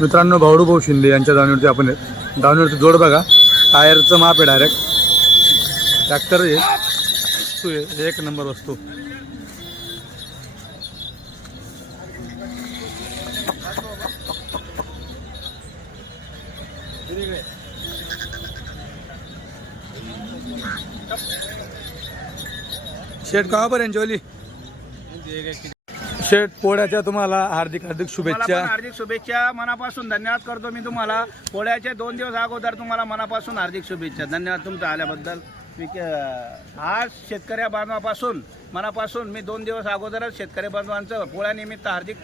मित्रांनो भाऊडू भाऊ शिंदे यांच्या दावणीवरती आपण आहे. दावणीवरती जोड बघा. टायरचं माप आहे डायरेक्ट ट्रॅक्टर आहे. एक नंबर वस्तू. शेट का बरं यांच्यावाली शेट पोळ्याच्या तुम्हाला हार्दिक हार्दिक शुभेच्छा. हार्दिक शुभेच्छा. मनापासून धन्यवाद करतो मी तुम्हाला. पोळ्याचे दोन दिवस अगोदर तुम्हाला मनापासून हार्दिक शुभेच्छा. धन्यवाद तुमचं आल्याबद्दल. आज शेतकऱ्या बांधवापासून मनापासून मी दोन दिवस अगोदरच शेतकरी बांधवांचं पोळ्यानिमित्त हार्दिक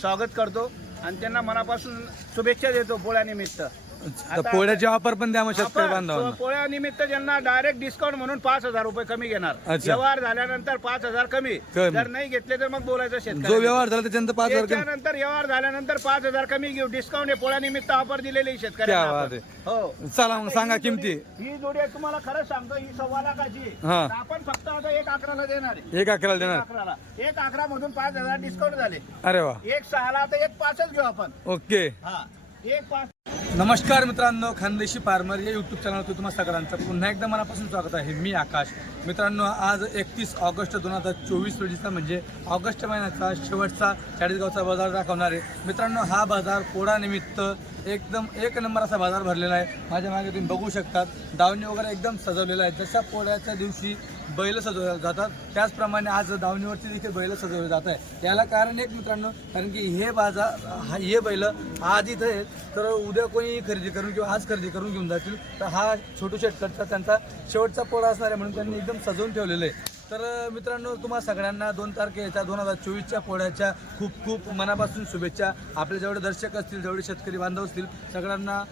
स्वागत करतो आणि त्यांना मनापासून शुभेच्छा देतो पोळ्यानिमित्त. तर पोळ्याची ऑफर पण द्या मग शेतकरी आपण बांधवांना पोळ्यानिमित्त ज्यांना डायरेक्ट डिस्काउंट म्हणून पाच हजार रुपये कमी घेणार. अच्छा. व्यवहार झाल्यानंतर पाच हजार कमी. कमी. जर नाही घेतले तर मग बोलायचं जो शेतकरी व्यवहार झाला त्याच्यानंतर पाच हजार कमी. त्याच्यानंतर व्यवहार झाल्यानंतर पाच हजार कमी घेऊ. डिस्काउंट आहे पोळ्यानिमित्त ऑफर दिलेली आहे क्या शेतकऱ्यांना बात आपण. हो. चला मग सांगा किमती. ही जोडी आहे, तुम्हाला खरंच सांगतो ही सव्वा लाखाची. आहे. हा. तर आपण फक्त आता एक अकराला देणार आहे. एक अकराला एक देणार. अकराला. एक अकरा मधून पाच हजार डिस्काउंट झाले. अरे वा. एक सहाला तर एक पाचच घेऊ आपण. ओके. हा. नमस्कार मित्रांनो खानदेशी फार्मर या यूट्यूब चॅनलवरती तुम्हाला सगळ्यांचं पुन्हा एकदा मनापासून स्वागत आहे. मी आकाश. मित्रांनो आज एकतीस ऑगस्ट दोन हजार चोवीस रोजीचा म्हणजे ऑगस्ट महिन्याचा शेवटचा चाळीसगावचा बाजार दाखवणार आहे. मित्रांनो हा बाजार पोळानिमित्त एकदम एक नंबर असा बाजार भरलेला आहे. माझ्या मागे तुम्ही बघू शकतात. दावणी वगैरे एकदम सजवलेला आहे. जशा पोळ्याच्या दिवशी बैल सजवल्या जातात त्याचप्रमाणे आज दावणीवरती देखील बैल सजवले जात आहे याला कारण एक मित्रांनो कारण की हे बाजार हा हे बैल आज इथं आहेत. तर उद्या कोणी खरेदी करून किंवा आज खरेदी करून घेऊन जातील. तर हा छोटू शेटकरचा त्यांचा शेवटचा पोळा असणार आहे म्हणून त्यांनी एकदम सजवून ठेवलेलं आहे. तर मित्रांनो तुम्हा सगळ्यांना दोन तारखेच्या दोन हजार चोवीसच्या पोळ्याच्या खूप खूप मनापासून शुभेच्छा. आपले जेवढे दर्शक असतील जेवढे शेतकरी बांधव असतील सगळ्यांना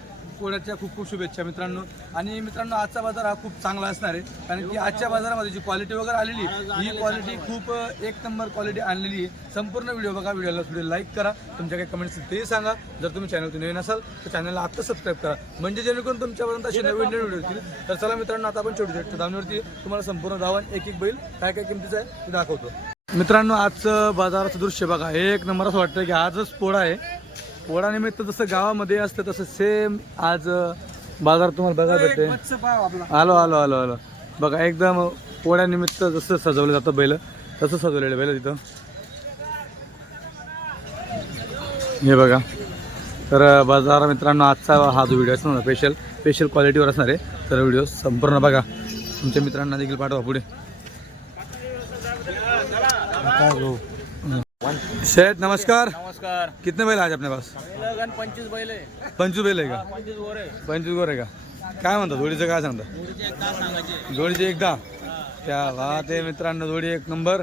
पोळ्याच्या खूप खूप शुभेच्छा मित्रांनो. आणि मित्रांनो आजचा बाजार हा खूप चांगला असणार आहे. कारण की आजच्या बाजारामध्ये जी क्वालिटी वगैरे आलेली आहे, ही क्वालिटी खूप एक नंबर क्वालिटी आणलेली आहे. संपूर्ण व्हिडिओ बघा व्हिडिओला व्हिडिओ लाईक करा. तुमच्या काही कमेंट्स तेही सांगा. जर तुम्ही चॅनलतून नवीन असाल तर चॅनलला आत्ता सबस्क्राईब करा. म्हणजे जेणेकरून तुमच्यापर्यंत असे नवीन नवीन व्हिडिओ येतील तर चला मित्रांनो आता आपण छोटी छोटी धावणीवरती तुम्हाला संपूर्ण धावन एक एक बैल काय काय किमतीचं आहे ते दाखवतो. मित्रांनो आजचं बाजाराचं दृश्य बघा. एक नंबर असं वाटतं की आजच पोळा आहे. पोळानिमित्त जसं गावामध्ये असतं तसं सेम आज बाजार तुम्हाला बघायला भेटते आलो आलो आलो आलो. बघा एकदम पोळ्यानिमित्त जसं सजवलं जातं बैल तसं सजवलेलं बैल तिथं. हे बघा. तर बाजार मित्रांनो आजचा हा जो व्हिडिओ असणार स्पेशल स्पेशल क्वालिटीवर असणार आहे. तर व्हिडिओ संपूर्ण बघा. तुमच्या मित्रांना देखील पाठवा पुढे. शेठ नमस्कार. नमस्कार. कितने बैल आज अपने पास? पंचवीस बैल आहे पंचवीस बैल आहे का? पंचवीस वर आहे पंचवीस वर आहे का? काय म्हणता जोडीचं काय सांगता? जोडीचे जोडीचे एकदा त्या वाहत आहे मित्रांनो जोडी एक नंबर.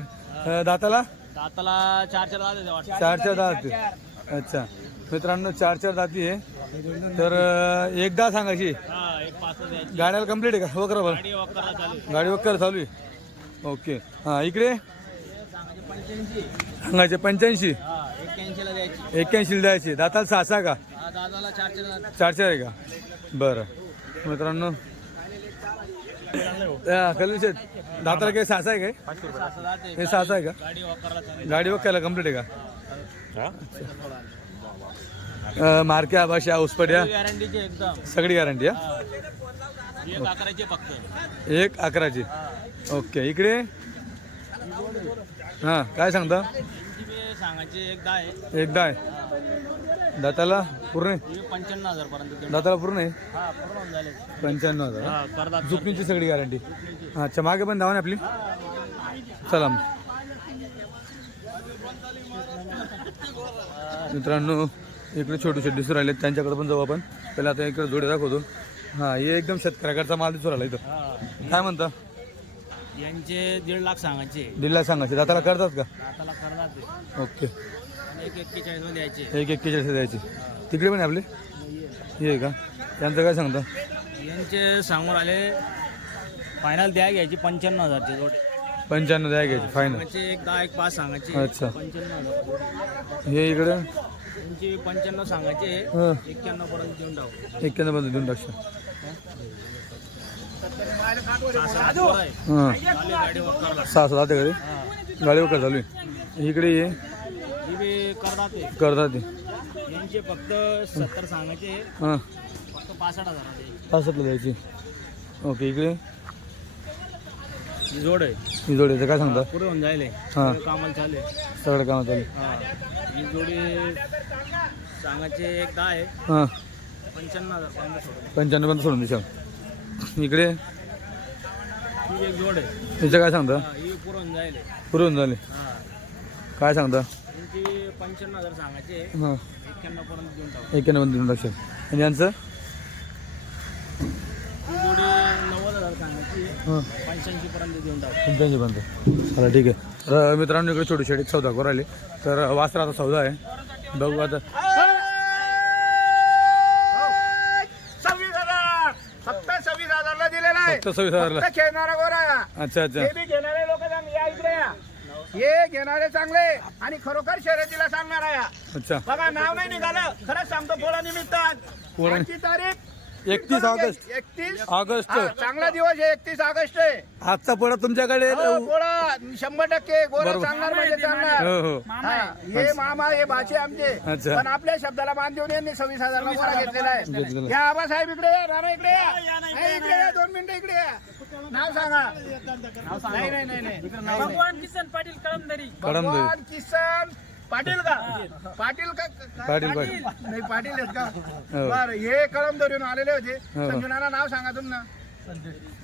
दाताला? दाताला चार चार दात चार चार दात अच्छा. मित्रांनो चार चार दाती आहे. तर एकदा सांगायची गाड्याला कंप्लीट आहे का? हो करा बरं. गाडी वक्कर चालू आहे. ओके. हां इकडे? सांगायचे पंच्याऐंशी? एक्क्याऐंशीला द्यायची. एक्क्याऐंशी द्यायची. दाताला सहा सहा का? हा दादाला चार चार दात. चार चार आहे का? बरं. मित्रांनो. कल्लू शेठ दाताला काही सहा आहे काय? हे सहा सहा आहे का? गाडी गाडी वक्कायला कंप्लीट आहे का? मारक्या भाषा उसपड्या. गॅरंटीचे एकदम. सगळी गॅरंटी हा? हा. एक अकराचे फक्त. एक अकराची. ओके इकडे? हां. काय सांगता? त्यांची बी सांगायचे एक दहा आहे. एकदा आहे. दाताला पूर्ण आहे? पंच्याण्णव हजार पर्यंत. दाताला पूर्ण आहे? हा पूर्ण होऊन झाले पंच्याण्णव हजार हा? करतात झुकणीची सगळी गॅरंटी अच्छा मागे पण धावा ना आपली? चला मग. मित्रांनो इकडे छोटे छोटे दिसून राहिले त्यांच्याकडे पण जाऊ आपण. पहिला आता इकडे जोडे दाखवतो. हा हे एकदम शेतकऱ्याकडचा माल दिसून राहिला इथं. हा. काय म्हणता? यांचे दीड लाख सांगायचे. दिल्ला सांगायचे. दाताला करतात का? आताला करणार ते. ओके. आणि एक एक्केचाळीसमध्ये द्यायचे. एक द्यायची. तिकडे पण आहे आपले? हे का? त्यांचं काय सांगता? यांचे सांगून आले फायनल द्या घ्यायची पंच्याण्णव हजारचे जोडे. पंच्याण्णव द्या घ्यायची फायनल सांगायचे एक दहा एक पाच सांगायचे. अच्छा. पंच्याण्णव हजार. हे इकडे? यांचे पंच्याण्णव सांगायचे. हां. एक्क्याण्णव पर्यंत देऊन टाकू. एक्क्याण्णव बंद देऊन टाकशा सहा सात पोरं आहे. हां सहा सात घरी गाडी वगैरे चालू आहे. इकडे ये. करतात ते. फक्त सत्तर सांगायचे हां. फक्त पासष्ट पासष्टला द्यायची ओके इकडे. ही जोड आहे ही जोडीचं काय सांगता? पुढे होऊन जायले हां. कामाला सगळं कामात चालेल हा ही जोडी सांगायचे एक दहा आहे. हां. पंच्याण्णव हजार पर्यंत सोडून पंच्याण्णव पण सोडून देशाल. इकडे? हिचं काय सांगता? पुरून झाले. हा. काय सांगता? हां. एक्क्याण्णव देऊन टाकशाल. आणि यांचं? पंच्याऐंशी पर्यंत चला ठीक आहे. तर मित्रांनो इकडे छोटी छोटी सौदा करू राहिले. तर वासराचा सौदा आहे. बघू आता सव्वीस हजार फक्त सव्वीस हजारला दिलेला आहे फक्त सव्वीस हजारला फक्त खेळणारा गोरा अच्छा अच्छा. बी घेणारे लोक या इकडे या. हे घेणारे चांगले आणि खरोखर शर्यतीला सांगणार आहे. अच्छा. बघा नाव नाही निघालं. खरंच सांगतो पोळा निमित्त पोळा- आजची तारीख 31 ऑगस्ट. एकतीस? ऑगस्ट. चांगला दिवस आहे एकतीस ऑगस्ट आहे. आजचा पोळा तुमच्याकडे हो, पोळा शंभर टक्के गोरा बरोबर. सांगणार म्हणजे हो हो. हा, हे मामा हे भाचे आमचे. अच्छा. पण आपल्या शब्दाला मान देऊन यांनी सव्वीस हजार गोरा घेतलेला घेतलेला. आहे. या आबासाहेब इकडे या राणा इकडे या. हे इकडे या दोन मिनिटं इकडे या. नाव सांगा. नाही नाही नाही नाही. भगवान किसन पाटील कळमदरी. भगवान किसन पाटील का पाटील का पाटील, पाटील. नाही पाटील आहेत का हो. बर हे कळमदरीहून आलेले होते हो. संजनाला नाव सांगा तुम्ही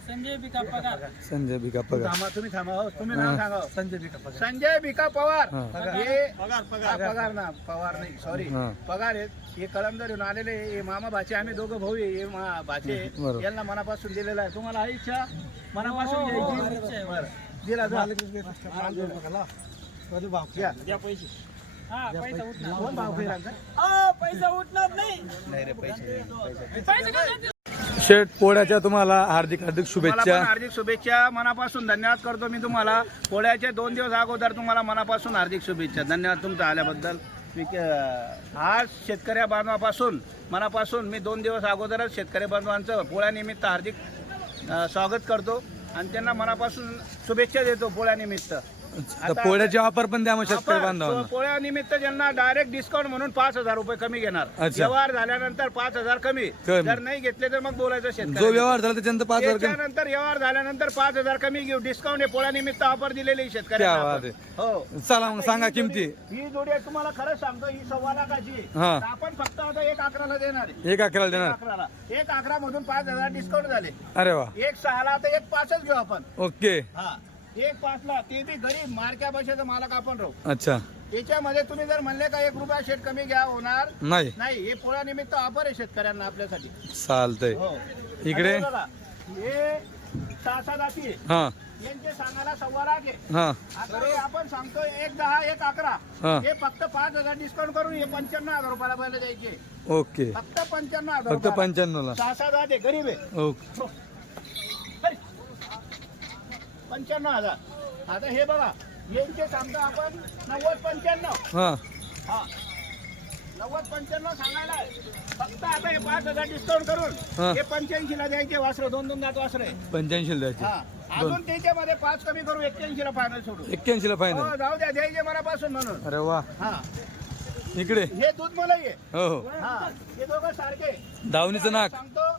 संजय बिका पगार संजय भिका पगार थांबा तुम्ही थांबा हो. तुम्ही नाव सांगा हो. संजय भिका पगार संजय भिका पवार हा. हे हा, पगार ना पवार नाही सॉरी हा. पगार आहेत हे कळमदरीहून आलेले हे मामा भाचे आम्ही दोघं भाऊ आहे हे मा- भाचे बरोबर. यांना मनापासून दिलेला आहे तुम्हाला आहे इच्छा मनापासून द्यायची बरं. दिला जा. घ्या. द्या पैसे कोण भाव फिरायचा अहो, पैसा उठणार नाही. नाही रे पैसे पैसे पैसे काय शेठ पोळ्याच्या तुम्हाला हार्दिक हार्दिक शुभेच्छा. हार्दिक शुभेच्छा. मनापासून धन्यवाद करतो मी तुम्हाला. पोळ्याचे दोन दिवस अगोदर तुम्हाला मनापासून हार्दिक शुभेच्छा. धन्यवाद तुमचं आल्याबद्दल. मी आज शेतकऱ्या बांधवापासून मनापासून मी दोन दिवस अगोदरच शेतकरी बांधवांचं पोळ्यानिमित्त हार्दिक स्वागत करतो. आणि त्यांना मनापासून शुभेच्छा देतो पोळ्यानिमित्त. तर पोळ्याची ऑफर पण द्या मग शेतकरी आपण बांधवांना पोळ्यानिमित्त ज्यांना डायरेक्ट डिस्काउंट म्हणून पाच हजार रुपये कमी घेणार. अच्छा. व्यवहार झाल्यानंतर पाच हजार कमी. कमी. जर नाही घेतले तर मग बोलायचं जो शेतकरी व्यवहार झाला त्याच्यानंतर पाच हजार कमी. त्याच्यानंतर व्यवहार झाल्यानंतर पाच हजार कमी घेऊ. डिस्काउंट आहे पोळ्यानिमित्त ऑफर दिलेली आहे क्या शेतकऱ्यांना बात आपण. आहे. हो. चला मग सांगा किमती. ही जोडी आहे, तुम्हाला खरंच सांगतो ही सव्वा लाखाची. हा. तर आपण फक्त आता एक अकराला देणार आहे. एक अकराला एक देणार अकराला. एक अकरा मधून पाच हजार डिस्काउंट झाले. अरे वा. एक सहाला तर एक पाचच घेऊ आपण. ओके. हा. एक पाचला ते बी गरीब मार्क्या पैशाचा मालक आपण राहू. अच्छा. त्याच्यामध्ये तुम्ही जर म्हणले का एक रुपया शेट कमी घ्या होणार नाही. नाही हे पोळ्यानिमित्त ऑफर आहे शेतकऱ्यांना आपल्यासाठी. चालतंय. हो. इकडे? आणि बघा, हे जाती हा. यांचे सांगायला सव्वा लाख आहे. हा. आता हे आपण सांगतो एक दहा एक अकरा. हा. हे फक्त पाच हजार डिस्काउंट करून हे पंच्याण्णव हजार रुपयाला पहिले द्यायचे. ओके. फक्त पंच्याण्णव हजार फक्त रुपयाला. पंच्याण्णवला. सहा गरीब आहे. ओके. पंच्याण्णव हजार. आता हे बघा यांचे सांगतो आपण नव्वद पंच्याण्णव. हा. हा. नव्वद पंच्याण्णव सांगायला आहे. फक्त आता हे पाच हजार डिस्काउंट हा. करून हे. पंच्याऐंशी ला द्यायचे वासरं दोन दोन दात वासरे पंच्याऐंशी द्यायचे. हा. अजून त्याच्यामध्ये पाच कमी करू एक्क्याऐंशी ला फायनल सोडू. एक्क्याऐंशीला हो फायनल जाऊ द्या द्यायचे मनापासून म्हणून. अरे वा. हा. इकडे. हे दूध मला आहे. हो हो. हा. हे दोघं सारखे. दावणीचं नाक. सांगतो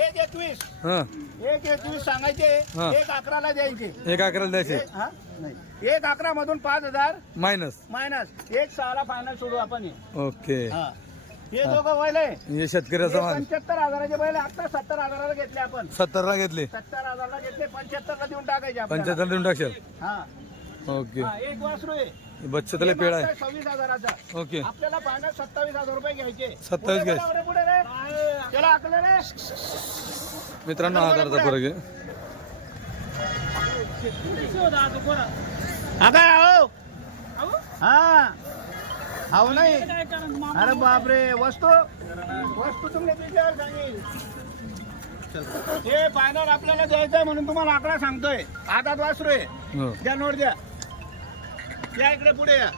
एक एकवीस. हा. एक एकवीस सांगायचे हा. एक अकराला द्यायचे. एक अकराला द्यायचे. एक- हा? नाही. एक अकरा मधून पाच हजार. मायनस. मायनस. एक सहाला फायनल सोडू आपण हे. ओके. हा. हे दोघं वयले. हे शेतकऱ्याचा माल. पंच्याहत्तर हजाराचे बैल आता सत्तर हजाराला घेतले आपण. सत्तरला घेतले. सत्तर हजारला घेतले पंच्याहत्तर ला देऊन टाकायचे. पंच्याहत्तर देऊन टाकशाल. हा. ओके. हा, एक वासरू आहे. बच्चतले पेड आहे. सव्वीस हजाराचा. ओके. आपल्याला फायनल सत्तावीस हजार रुपये घ्यायचे. 27 पुढे घ्यायचे. पुढे रे. चला रे. मित्रांनो हजाराचा फरक आहे. आता हो हा. हो नाही. अरे बापरे वस्तू. वस्तू तुम्ही तुझ्यावर सांगेल. हे फायनल आपल्याला द्यायचंय म्हणून तुम्हाला आकडा सांगतोय. हातात वासरू आहे. हो. द्या नोट द्या. या इकडे पुढे या.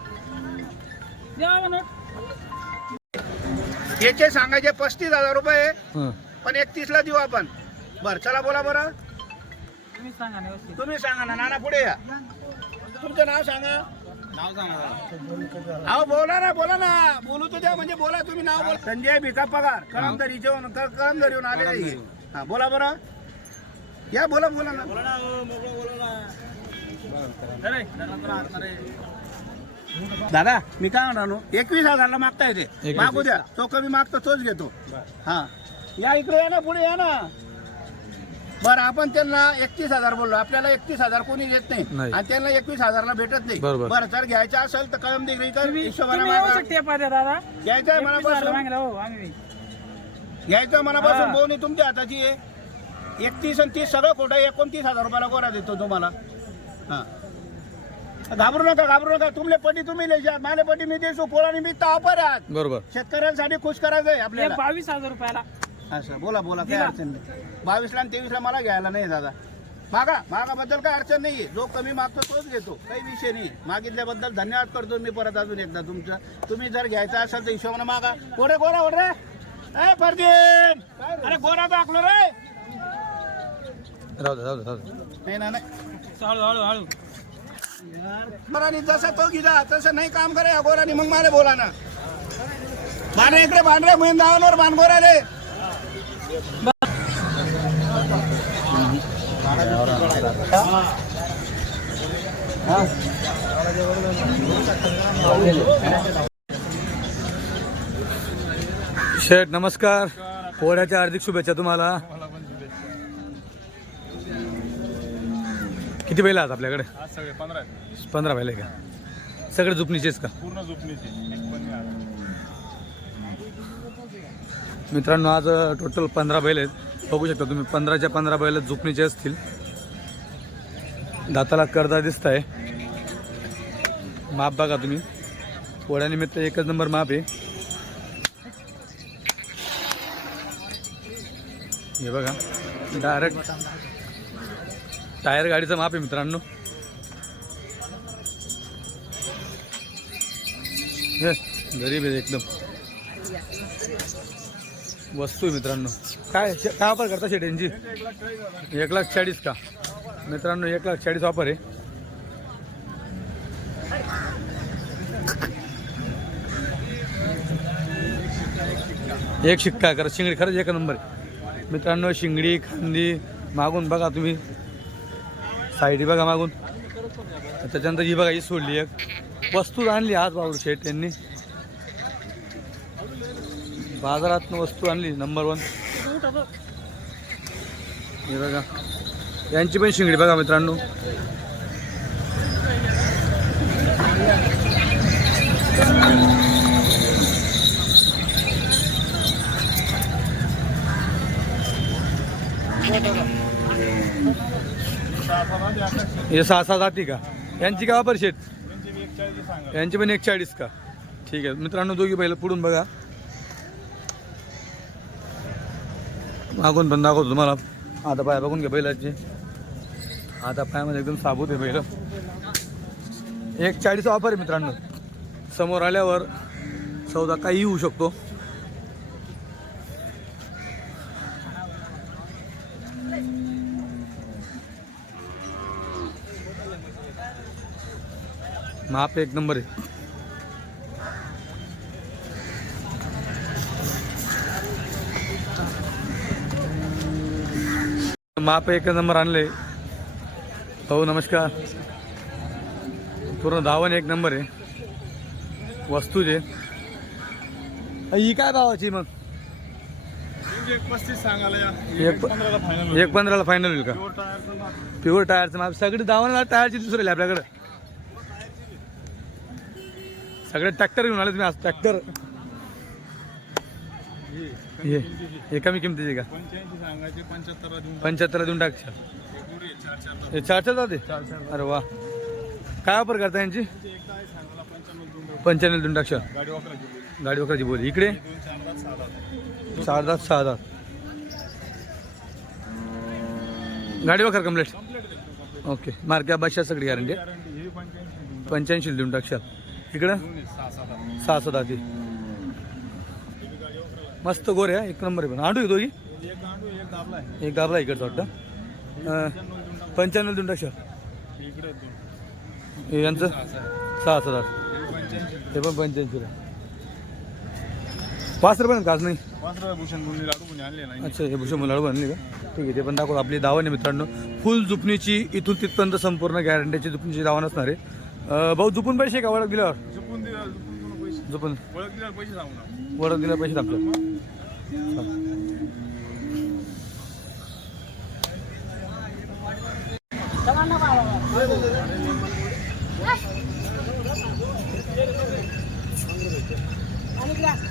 याचे सांगायचे पस्तीस हजार रुपये पण एकतीस ला देऊ आपण. बर चला बोला बरं. तुम्ही सांगा ना व्यवस्थित. तुम्ही सांगा ना नाना पुढे या. तुमचं नाव सांगा. नाव सांगा. अहो बोला ना बोला ना. बोलू तर द्या म्हणजे बोला तुम्ही नाव बोला. संजय भिका पगार. कळमदरी जेवण कळमदरी येऊन आले नाही हा बोला बरं. या बोला बोला ना. बोला दादा मी काय म्हणालो एकवीस हजारला मागता येते मागू द्या. तो कमी मागतो तोच घेतो. हा. या इकडे या ना पुढे या ना. बरं आपण त्यांना एकतीस हजार बोललो. आपल्याला एकतीस हजार कोणी देत नाही. आणि त्यांना एकवीस हजारला भेटत नाही. बरं जर घ्यायचं असेल तर कळम डिग्री दादा. घ्यायचं आहे मनापासून. मागला. हो आम्ही घ्यायचं मनापासून. बोनी तुमच्या हाताची आहे. एकतीस आणि तीस सगळं खोटं एकोणतीस हजार रुपयाला गोरा देतो तुम्हाला. हा. घाबरू नका घाबरू नका. तुमले पटी तुम्ही लिहा माले पटी मी देसू पोळा निमित्त ऑफर आहात बरोबर. शेतकऱ्यांसाठी खुश करायचं आहे हे आपल्याला बावीस हजार रुपयाला. असं बोला बोला काही दिला. अडचण नाही. बावीसला आणि तेवीसला मला घ्यायला नाही दादा. मागा मागाबद्दल काय अडचण नाही जो कमी मागतो तोच घेतो. काही विषय नाही. मागितल्याबद्दल धन्यवाद करतो मी परत अजून एकदा तुमचं. तुम्ही जर घ्यायचं असेल तर हिशोबाने मागा. कोडे गोरा ओढ रे? ए परदीन अरे गोरा दाखलो रे! राहू दे राहू दे राहू दे. नाही ना नाही. हळू हळू हळू. जसा तो गिजा तसं नाही काम करे या मग मला बोला ना बाने इकडे बांधरे महिन दावांवर बांधगोराले शेठ नमस्कार. पोळ्याच्या हार्दिक शुभेच्छा तुम्हाला. किती बैल आहात आपल्याकडे? आज सगळे पंधरा आहेत. पंधरा बैल आहे का? सगळे झुपणीचेच का? पूर्ण झोपणीचे. एक पण नाही आला. मित्रांनो आज टोटल पंधरा बैल आहेत. बघू शकता तुम्ही पंधराच्या पंधरा बैल झुपणीचे असतील. दाताला कर्दा दिसत आहे माप बघा तुम्ही. पोळ्यानिमित्त एकच नंबर माप आहे. हे बघा. डायरेक्ट टायर गाडीचं माप आहे मित्रांनो. हे, गरीब आहे एकदम. वस्तू आहे मित्रांनो. काय शे- काय वापर करता शेट एक लाख चाळीस का? मित्रांनो एक लाख चाळीस वापर आहे. एक शिक्का करा. शिंगडी खरंच एक नंबर आहे. मित्रांनो शिंगडी खांदी मागून बघा तुम्ही. साईडी बघा मागून. त्याच्यानंतर ही बघा ही सोडली एक. वस्तू आणली आज बाबू शेठ यांनी. बाजारात वस्तू आणली नंबर वन हे बघा. यांची पण शिंगडी बघा मित्रांनो. हे सहा सहा जाती का? यांची का वापर यांची पण एक चाळीस का? ठीक आहे. मित्रांनो दोघी पहिलं पुढून बघा. मागून पण दाखवतो तुम्हाला. आता पाय बघून घ्या बैलाची. आता पायामध्ये एकदम साबूत आहे बैल. एक चाळीस वापर आहे मित्रांनो. समोर आल्यावर सौदा काही होऊ शकतो. माप एक नंबर आहे. माप एक नंबर आणले. भाऊ नमस्कार. पूर्ण धावण एक नंबर आहे. वस्तू जे. ही काय भावाची मग? एक पस्तीस सांगायला या एक प- पंधराला फायनल होईल का. प्युअर टायरचं माप. सगळी धावण टायरची दुसरे आपल्याकडे. सगळे ट्रॅक्टर घेऊन आले तुम्ही आज ट्रॅक्टर. हे हे कमी किमतीचे का? पंच्याहत्तरला देऊन टाकशाल चार चार हे चार चार जाते अरे वा. काय वापर करता यांची? पंच्याण्णव देऊन टाकशाल गाडी वापरायची बोली. वखराची बोली. इकडे? चार दात सहा दात गाडी वखर कंप्लीट ओके मार्क्या बसच्या सगळी गॅरंटी पंच्याऐंशी देऊन टाकशाल इकडं? सहा सात आधी. मस्त गोरे आहे एक नंबर पण. आडू आहे दोघी? एक दाबला इकडचं वाटतं. पंच्याण्णव देऊन टाकू. इकडे दोन यांचं? सहा सात हे ते पण पंच्याऐंशीला पाच रुपये काच नाही पाच रुपये नाही? अच्छा हे भूषण मुलाला बनली का? ठीक आहे ते पण दाखवू आपली दावा आहे मित्रांनो. फुल जुपणीची इथून तिथपर्यंत संपूर्ण गॅरंटीची जुपणीची दावा नसणार आहे. अं, भाऊ जुपून पैसे का? ओळख दिल्यावर? चुकून दिला पैसे. जुपून ओळख दिल्यावर पैसे सांगू ना. ओळख दिल्यावर पैसे थांबतात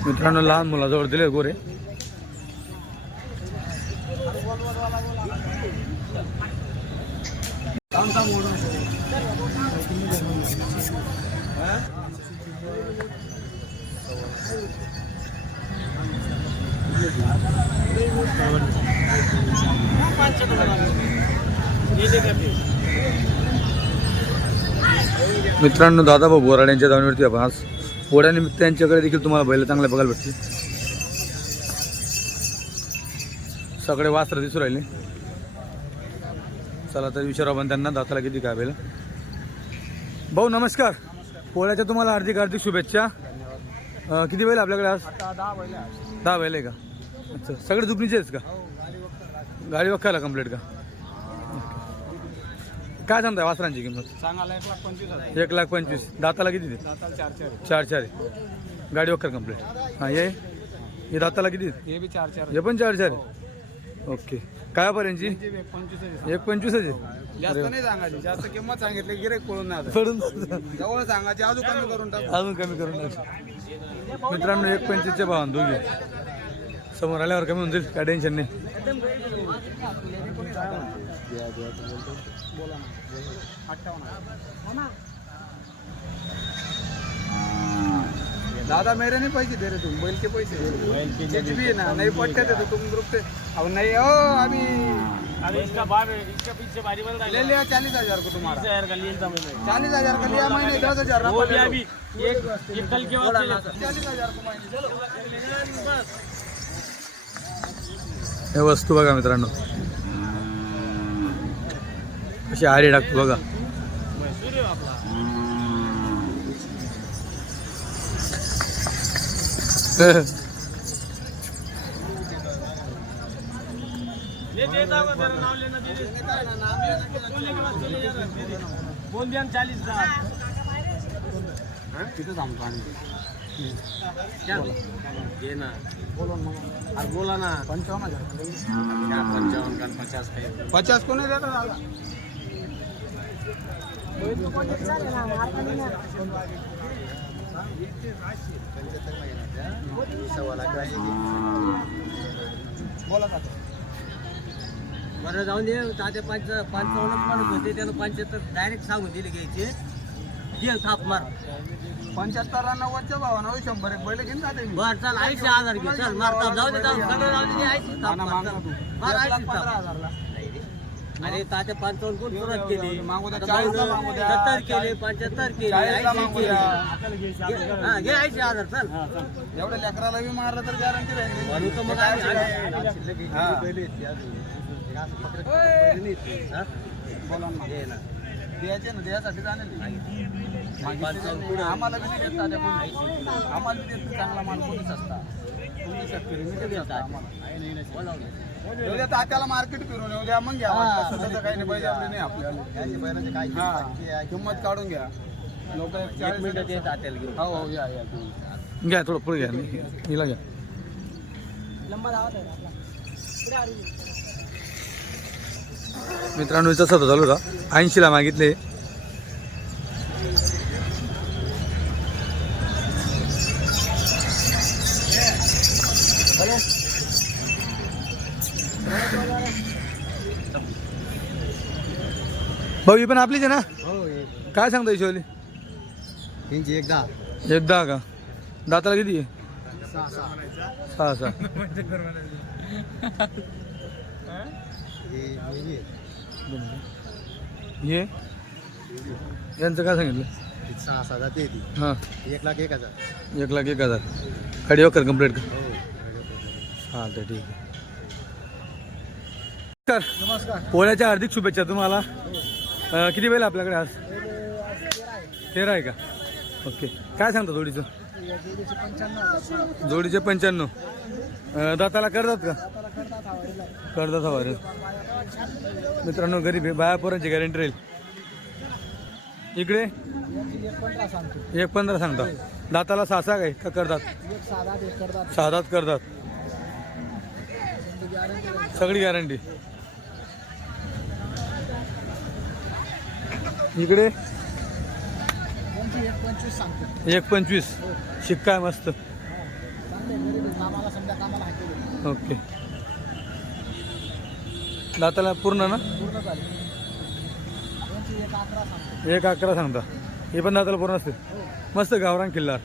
मित्रांनो लहान मुलाजवळ दिले गोरे. मित्रांनो दादाभाऊ बोराड यांच्या दावणीवरती आपण आज पोळ्यानिमित्त यांच्याकडे देखील तुम्हाला बैल चांगले बघायला भेटतील. सगळे वास्त्र दिसू राहिले. चला तर विचारा पण त्यांना दाताला किती काय बैल. भाऊ नमस्कार. पोळ्याच्या तुम्हाला हार्दिक हार्दिक शुभेच्छा. अं, किती बैल आपल्याकडे आज? दहा बैल आहे. का? अच्छा सगळे दुपणीचे आहेत का? गाडी वखायला कंप्लीट का? काय सांगताय वासरांची किंमत? सांगायला एक लाख पंचवीस हजार. एक लाख पंचवीस. दाताला किती दे दाताला चार चार. चार चार आहे. गाडी वखर कंप्लीट हां ये हे दाताला किती हे बी चार चार हे पण चार चार आहे. ओके. काय पर्यंतची एक पंचवीस जास्त नाही सांगायची. जास्त किंमत सांगितली गिरेक पळून नाही आता. जवळ सांगायची अजून कमी करून टाक. अजून कमी करून टाक. मित्रांनो एक पंचवीसच्या भावान दोघी. समोर आल्यावर कमी होऊन जाईल काय टेन्शन नाही. दादा मेरे नहीं पैसे दे रहे तुम बैल के पैसे कुछ भी है ना नहीं थे तो तुम ग्रुप पे। अब नहीं ओ अभी। अभी इसका बार इसका पीछे रहा ले लिया चालीस हजार को तुम्हारा। है का मैंने। चालीस हजार का लिया मैंने दस हजार वो भी अभी। एक एक कल के बाद चला था चालीस हजार को मैंने चलो। हे वस्तू बघा मित्रांनो. अशी आरी टाकतो बघा. आपला ये देता होगा तेरा नाम लेना दे दे बोलने के बाद चले जा रहा है, दे दे बोल दिया चालीस हजार तिथे थांबतो आम्ही. क्या? ये ना. बोलो अरे बोला ना. पंचावन्न हजार क्या पंचावन का पचास का पचास बोला बरं जाऊन दे. तात्या पंच पंचावन्नच म्हणत होते. त्यानं पंच्याहत्तर डायरेक्ट सांगून दिले घ्यायचे. दे थाप मार. पंच्याहत्तर नव्वदच्या भावानं होय शंभर एक बैल घेऊन जाते मी. बर चल ऐंशी हजार घे. चल मार थाप. जाऊ दे जाऊ दे, सगळं जाऊ दे. दे ऐंशी थाप मार, चल. तू. ऐंशी पंधरा. हजारला. अरे तात्या पंचावन्न कोण सुरुवात केली. सत्तर केले पंच्याहत्तर केले ऐंशी केले. हा, घे ऐंशी हजार चल. एवढ्या लेकराला बी मारलं तर गॅरंटी राहील. म्हणून तर मग आम्ही- हा. बोला ना. ना. द्यायचे पुढं. आम्हाला बी देत साध्या कोणी. आम्हाला बी देत चांगला माल कोणीच असता. तुम्ही शेतकरी मी देत आम्हाला. उद्या तात्याला मार्केट फिरून येऊ द्या मग घ्या. काही नाही पाहिजे आपले नाही आपल्याला हा. किंमत काढून घ्या. लोक हो हो या या. तुम्ही. घ्या थोडं पुढे घ्या. हिला घ्या. मित्रांनो सौदा चालू होता ऐंशीला मागितले. भाऊ ही पण आपलीच आहे ना? काय सांगता हिशोबली तीनशे एकदा एकदा का? दाताला किती? आहे सहा. सहा हे यांचं काय सांगितलं? सहा सहा जाते ती हां. एक लाख एक हजार. एक लाख एक हजार. गाडी वकर कंप्लीट का हां तर ठीक आहे. नमस्कार नमस्कार. पोळ्याच्या हार्दिक शुभेच्छा तुम्हाला. किती बैल आपल्याकडे आज? तेरा आहे का? ओके. काय सांगता जोडीचं? जोडीचे पंच्याण्णव. दाताला करतात का? करतात हवा मित्रांनो गरीब आहे. बाया पोरांची गॅरंटी राहील. इकडे? एक पंधरा सांगता. दाताला सहा सहा काय का करतात? सहा करतात. सगळी गॅरंटी इकडे? एक पंचवीस शिक्का मस्त. ओके. दाताला पूर्ण ना? एक अकरा सांगता. हे पण दाताला पूर्ण असते मस्त गावरान किल्ला.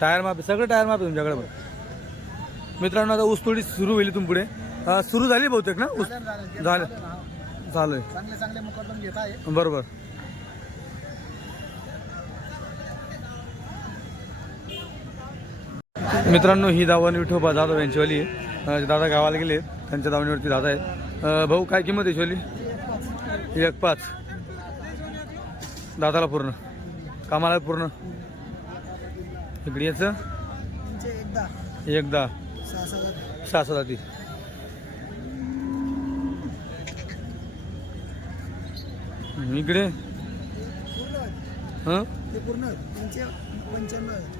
टायर माप. सगळं टायर माप तुमच्याकडे पण मित्रांनो आता ऊसतोडी सुरू होईल इथून पुढे. सुरू झाली बहुतेक ना? ऊस झालं. झालंय. चांगले चांगले मुकदम घेत आहे. बरोबर. मित्रांनो ही दावण विठोबा जाधव यांचीवाली आहे. दादा गावाला गेले त्यांच्या दावणीवरती दादा आहेत. भाऊ काय किंमत आहे शिवली एक पाच. दादाला पूर्ण. कामाला पूर्ण. इकडे याचं एकदा. सहा सहा जाती इकडे. हां?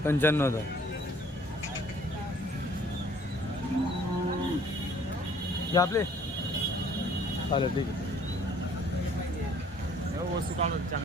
पंच्याण्णव हजार. हे आपले? चालेल ठीक आहे.